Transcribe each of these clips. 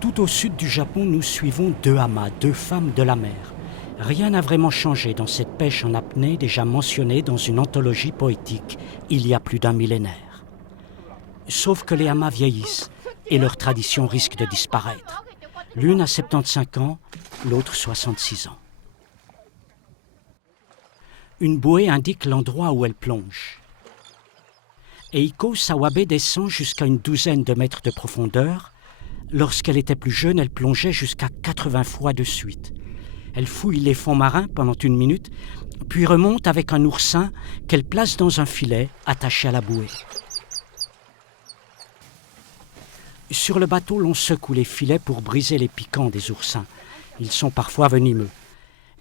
Tout au sud du Japon, nous suivons deux hamas, deux femmes de la mer. Rien n'a vraiment changé dans cette pêche en apnée déjà mentionnée dans une anthologie poétique il y a plus d'un millénaire. Sauf que les hamas vieillissent et leur tradition risque de disparaître. L'une a 75 ans, l'autre 66 ans. Une bouée indique l'endroit où elle plonge. Eiko Sawabe descend jusqu'à une douzaine de mètres de profondeur. Lorsqu'elle était plus jeune, elle plongeait jusqu'à 80 fois de suite. Elle fouille les fonds marins pendant 1 minute, puis remonte avec un oursin qu'elle place dans un filet attaché à la bouée. Sur le bateau, l'on secoue les filets pour briser les piquants des oursins. Ils sont parfois venimeux.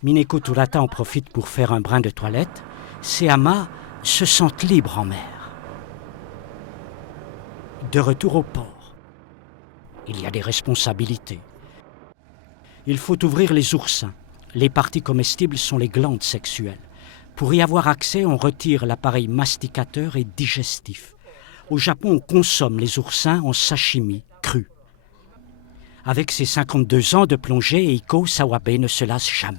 Mineko Turata en profite pour faire un brin de toilette. Ces hamas se sentent libres en mer. De retour au port, il y a des responsabilités. Il faut ouvrir les oursins. Les parties comestibles sont les glandes sexuelles. Pour y avoir accès, on retire l'appareil masticateur et digestif. Au Japon, on consomme les oursins en sashimi, cru. Avec ses 52 ans de plongée, Eiko Sawabe ne se lasse jamais.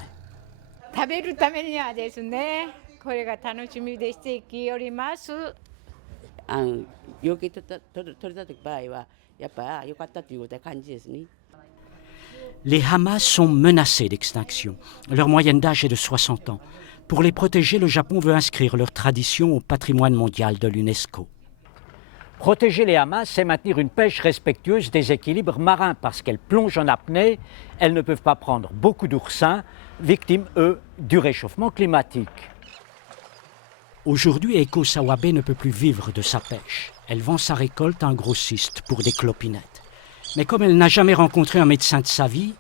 Les hamas sont menacés d'extinction. Leur moyenne d'âge est de 60 ans. Pour les protéger, le Japon veut inscrire leur tradition au patrimoine mondial de l'UNESCO. Protéger les hamas, c'est maintenir une pêche respectueuse des équilibres marins parce qu'elles plongent en apnée, elles ne peuvent pas prendre beaucoup d'oursins, victimes, eux, du réchauffement climatique. Aujourd'hui, Eiko Sawabe ne peut plus vivre de sa pêche. Elle vend sa récolte à un grossiste pour des clopinettes. Mais comme elle n'a jamais rencontré un médecin de sa vie,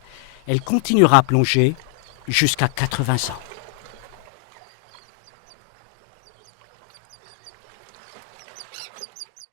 elle continuera à plonger jusqu'à 80 ans.